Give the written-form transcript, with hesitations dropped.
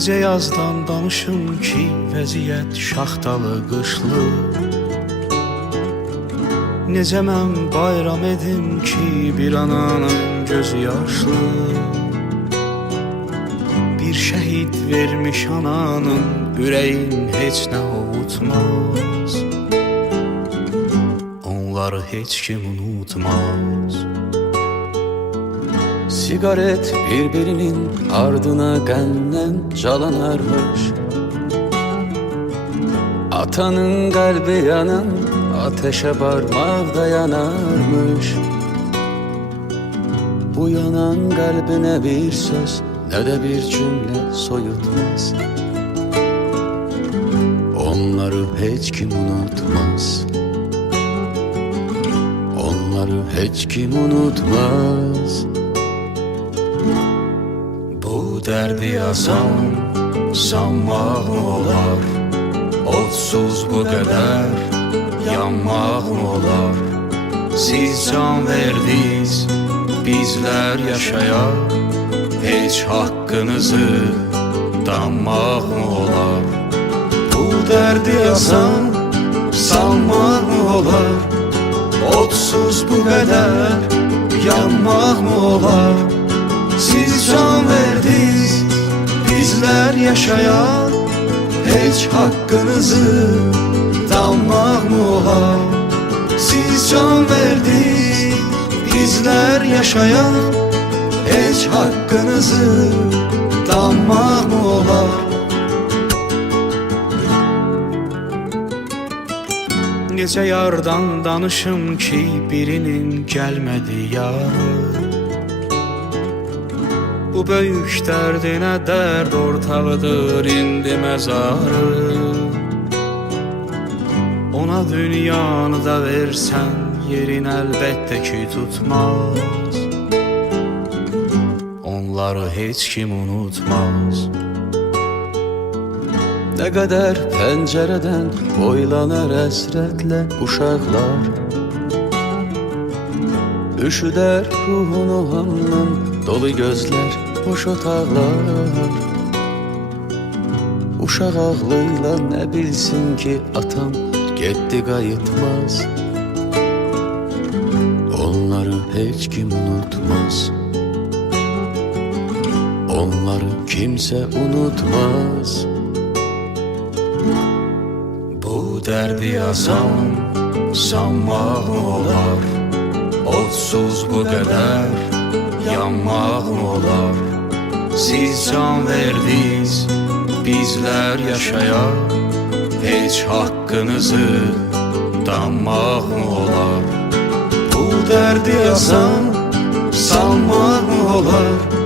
Necə yazdan danışım ki, vəziyyət şaxtalı, qışlı. Necə mən bayram edim ki, bir ananın gözü yaşlı. Bir şəhid vermiş ananın ürəyin heç nə ovutmaz. Onları heç kim unutmaz. Sigaret birbirinin ardına qəndən calanarmış. Atanın kalbi yanan ateşe parmağda yanarmış. Bu yanan kalbine bir söz ne de bir cümle soyutmaz. Onları hiç kim unutmaz. Onları hiç kim unutmaz. Bu derdi yazan sanmaq mı olar? Otsuz bu kadar yanmaq mı olar? Siz can verdiniz, bizler yaşaya. Hiç hakkınızı danmaq mı olar? Bu derdi yazan sanmaq mı olar? Otsuz bu kadar yanmaq mı olar? Siz can verdiniz, bizler yaşayan. Hiç hakkınızı danmaq mı olar? Siz can verdiniz, bizler yaşayan. Hiç hakkınızı danmaq mı olar? Necə yardan danışım ki, birinin gəlmədi yarı. Bu böyük dərdinə dərd ortağıdır indi məzarı. Ona dünyanı da versən, yerin əlbəttə ki tutmaz. Onları heç kim unutmaz. Ne kadar pencereden boylanar esretle uşaklar. Üşüder ruhunu hamlan dolu gözler, boş otaqlar. Uşaq ağlıyla ne bilsin ki atam gitti qayıtmaz. Onları hiç kim unutmaz. Onları kimse unutmaz. Bu derdi yazan sanmaq mı olar? Otsuz bu kadar yanmaq mı olar? Siz can verdiniz, bizler yaşaya. Hiç hakkınızı danmaq mı olar? Bu derdi yazan sanmaq mı olar?